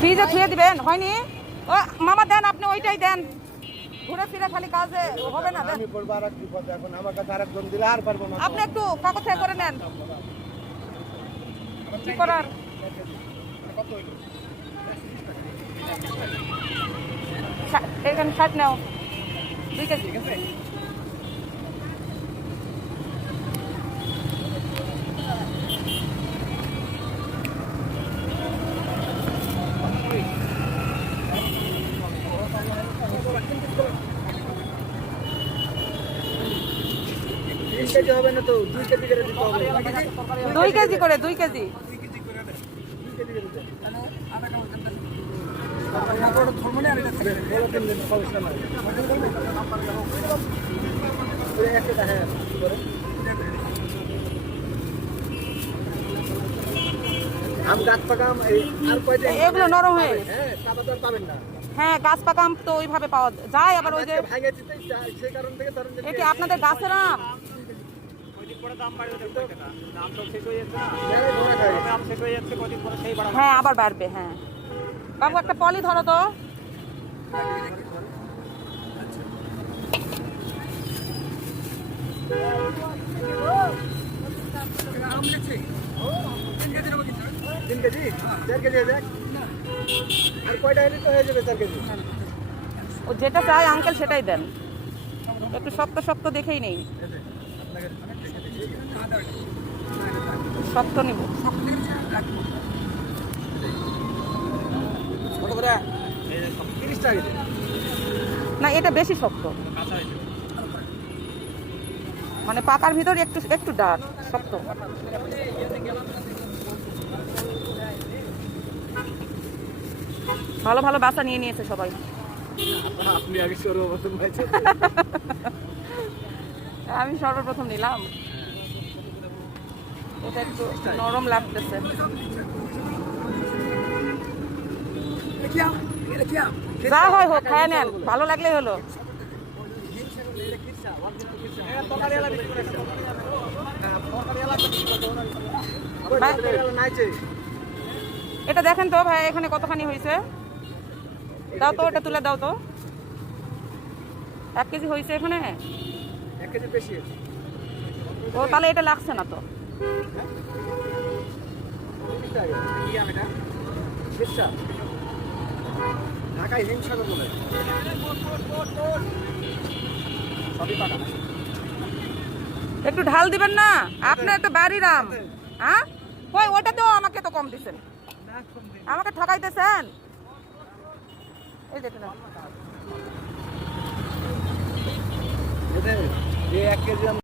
ফ্রিজে থুয়ে দিবেন হয়নি? ও মামা দেন আপনি ওইটাই দেন। ঘুরে ফিরে খালি কাজে হবে না আমি করব আর এক বিপদ এখন আমার কাছে আর একজন দিলে আর পারব না আপনি একটু কাগজ থেকে করে নেন। কি করার? ষা- এখানে ষাট নাও। দুই কেজি। তিন কেজি হবে না তো? দুই কেজি করে দিতে হবে। দুই কেজি? করে দুই? আম গাছ পাকাম এগুলো নরম হয়ে হ্যাঁ তো পাবেন না। হ্যাঁ গাছ পাকা আম তো ওইভাবে পাওয়া যায়। আবার ওই যে কি আপনাদের গাছের আম? হ্যাঁ, ধরে খাই। হ্যাঁ আবার বাড়বে হ্যাঁ। বাবু একটা পলি ধরো তো তিন কেজি চার কেজি হয়ে আর কয়টা হলে তো হয়ে যাবে চার কেজি ও যেটা চাই আঙ্কেল সেটাই দেন। একটু শক্ত শক্ত দেখেই নেই। শক্ত নিব। না এটা বেশি শক্ত। মানে পাকার ভিতর একটু একটু ডার্ক শক্ত। ভালো ভালো বাসা নিয়ে নিয়েছে সবাই। আপনি আগে সর্বপ্রথম পাইছেন আমি সর্বপ্রথম নিলাম। এটা একটু নরম লাগতেছে। যা হয় হোক, খায় নেন। ভালো লাগলেই হলো। এটা দেখেন তো ভাই, এখানে কতখানি হয়েছে? দাও তো, ওটা তুলে দাও তো। এক কেজি হয়েছে এখানে? কেজি বেশি ও তাহলে এটা লাগছে না তো। ঢাকায় হিমসাগর বলে। সবই পাকা একটু ঢাল দিবেন না? আপনার তো বাড়ির আম। হ্যাঁ? ওই ওটা তো আমাকে তো কম দিচ্ছেন আমাকে ঠকাইতেছেন? এই দেখুন এই এক কেজি আম